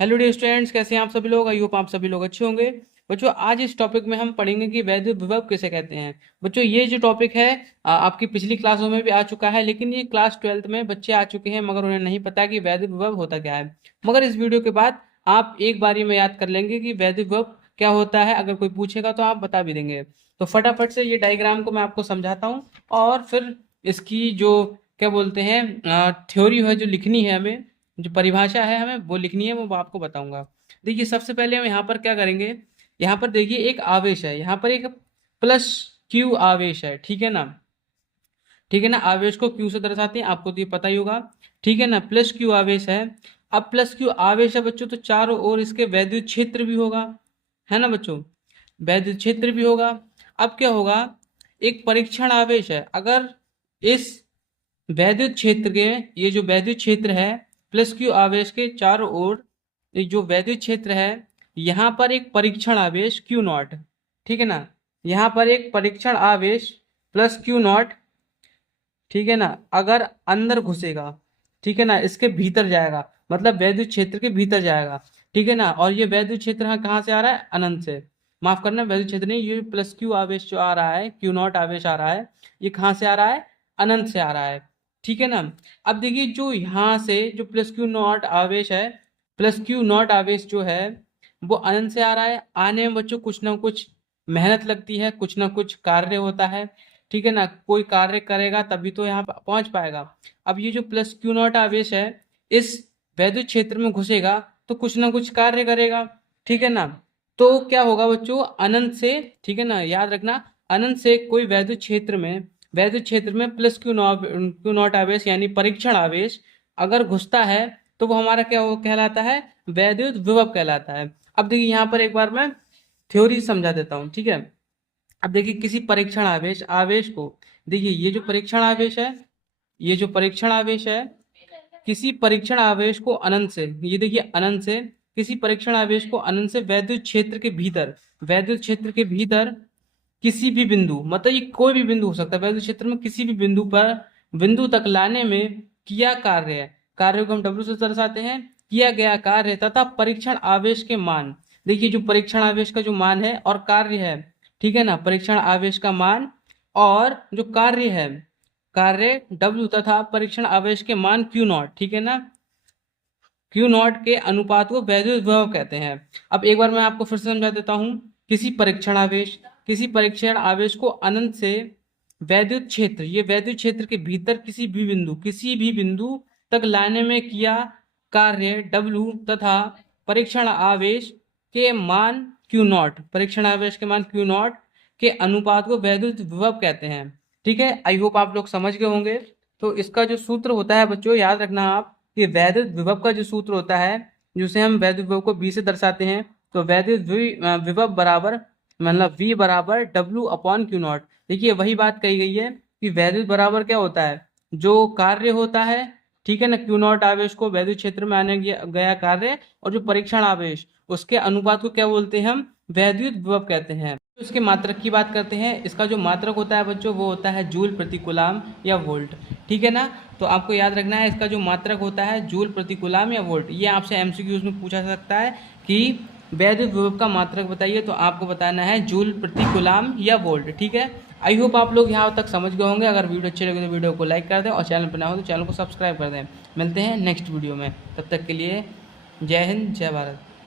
Hello dear students, कैसे हैं आप सभी लोग। आई होप आप सभी लोग अच्छे होंगे। बच्चों, आज इस टॉपिक में हम पढ़ेंगे कि वैद्युत विभव किसे कहते हैं। बच्चों, ये जो टॉपिक है आपकी पिछली क्लासों में भी आ चुका है, लेकिन ये क्लास 12th में बच्चे आ चुके हैं मगर उन्हें नहीं पता कि वैद्युत विभव होता क्या है। मगर इस वीडियो के बाद आप एक बारी में याद कर लेंगे कि वैद्युत विभव क्या होता है। अगर कोई पूछेगा तो आप बता भी देंगे। तो फटाफट से ये डायग्राम को मैं आपको समझाता हूँ और फिर इसकी जो क्या बोलते हैं थ्योरी है जो लिखनी है हमें, जो परिभाषा है हमें वो लिखनी है, वो आपको बताऊंगा। देखिए, सबसे पहले हम यहाँ पर क्या करेंगे। यहाँ पर देखिए एक आवेश है, यहाँ पर एक प्लस क्यू आवेश है, ठीक है ना। ठीक है ना, आवेश को क्यू से दर्शाते हैं, आपको तो ये पता ही होगा। ठीक है ना, प्लस क्यू आवेश है। अब प्लस क्यू आवेश है बच्चों, तो चारों ओर इसके वैद्युत क्षेत्र भी होगा, है ना बच्चों, वैद्युत क्षेत्र भी होगा। अब क्या होगा, एक परीक्षण आवेश है। अगर इस वैद्युत क्षेत्र के, ये जो वैद्युत क्षेत्र है प्लस क्यू आवेश के चारों ओर, ये जो वैद्युत क्षेत्र है, यहाँ पर एक परीक्षण आवेश क्यू नॉट, ठीक है ना, यहाँ पर एक परीक्षण आवेश प्लस क्यू नॉट, ठीक है ना, अगर अंदर घुसेगा, ठीक है ना, इसके भीतर जाएगा, मतलब वैद्युत क्षेत्र के भीतर जाएगा, ठीक है ना। और ये वैद्युत क्षेत्र कहाँ से आ रहा है, अनंत से। माफ करना, वैद्युत क्षेत्र नहीं, ये प्लस क्यू आवेश जो आ रहा है, क्यू नॉट आवेश आ रहा है, ये कहाँ से आ रहा है, अनंत से आ रहा है, ठीक है ना। अब देखिए, जो यहाँ से जो प्लस क्यू नॉट आवेश है, प्लस क्यू नॉट आवेश जो है वो अनंत से आ रहा है। आने में बच्चों कुछ ना कुछ मेहनत लगती है, कुछ ना कुछ कार्य होता है, ठीक है ना, कोई कार्य करेगा तभी तो यहाँ पहुंच पाएगा। अब ये जो प्लस क्यू नॉट आवेश है इस वैद्युत क्षेत्र में घुसेगा तो कुछ ना कुछ कार्य करेगा, ठीक है ना। तो क्या होगा बच्चों, अनंत से, ठीक है ना, याद रखना, अनंत से कोई वैद्युत क्षेत्र में प्लस क्यू नॉट आवेश यानी परीक्षण आवेश अगर घुसता है तो वो हमारा क्या वो कहलाता है, वैद्युत विभव कहलाता है। अब देखिए, यहाँ पर एक बार मैं थ्योरी समझा देता हूँ, ठीक है। अब देखिए, किसी परीक्षण आवेश आवेश को, देखिए ये जो परीक्षण आवेश है, ये जो परीक्षण आवेश है, किसी परीक्षण आवेश को अनंत से, ये देखिए अनंत से, किसी परीक्षण आवेश को अनंत से वैद्युत क्षेत्र के भीतर, वैद्युत क्षेत्र के भीतर किसी भी बिंदु, मतलब ये कोई भी बिंदु हो सकता है, वैद्युत क्षेत्र में किसी भी बिंदु पर, बिंदु तक लाने में किया कार्य है, कार्य को हम डब्ल्यू से दर्शाते हैं, किया गया कार्य तथा परीक्षण आवेश के मान। देखिए, जो परीक्षण आवेश का जो मान है और कार्य है, ठीक है ना, परीक्षण आवेश का मान और जो कार्य है, कार्य डब्ल्यू तथा परीक्षण आवेश के मान क्यू नॉट, ठीक है ना, क्यू नॉट के अनुपात को वैद्युत विभव कहते हैं। अब एक बार मैं आपको फिर से समझा देता हूं। किसी परीक्षण आवेश को अनंत से वैद्युत क्षेत्र, ये वैद्युत क्षेत्र के भीतर किसी भी बिंदु तक लाने में किया कार्य डब्ल्यू तथा परीक्षण आवेश के मान क्यू नॉट, परीक्षण आवेश के मान क्यू नॉट के अनुपात को वैद्युत विभव कहते हैं, ठीक है। आई होप आप लोग समझ गए होंगे। तो इसका जो सूत्र होता है बच्चों, याद रखना आप, कि वैद्युत विभव का जो सूत्र होता है, जिसे हम वैद्युत विभव को V से दर्शाते हैं, तो वैद्युत विभव बराबर, मतलब V बराबर डब्ल्यू अपॉन क्यू नॉट। देखिए, वही बात कही गई है कि वैद्युत बराबर क्या होता है, जो कार्य होता है, ठीक है ना, क्यू नॉट आवेश को वैद्युत क्षेत्र में आने गया कार्य और जो परीक्षण आवेश, उसके अनुपात को क्या बोलते हैं हम, वैद्युत विभव कहते हैं। उसके मात्रक की बात करते हैं। इसका जो मात्रक होता है बच्चों, वो होता है जूल प्रति कूलाम या वोल्ट, ठीक है ना। तो आपको याद रखना है, इसका जो मात्रक होता है जूल प्रति कूलाम या वोल्ट। ये आपसे एमसीक्यूज में पूछा सकता है कि वैद्युत विभव का मात्रक बताइए, तो आपको बताना है जूल प्रति कूलाम या वोल्ट, ठीक है। आई होप आप लोग यहाँ तक समझ गए होंगे। अगर वीडियो अच्छी लगे तो वीडियो को लाइक कर दें और चैनल पर ना हो तो चैनल को सब्सक्राइब कर दें। मिलते हैं नेक्स्ट वीडियो में, तब तक के लिए जय हिंद, जय भारत।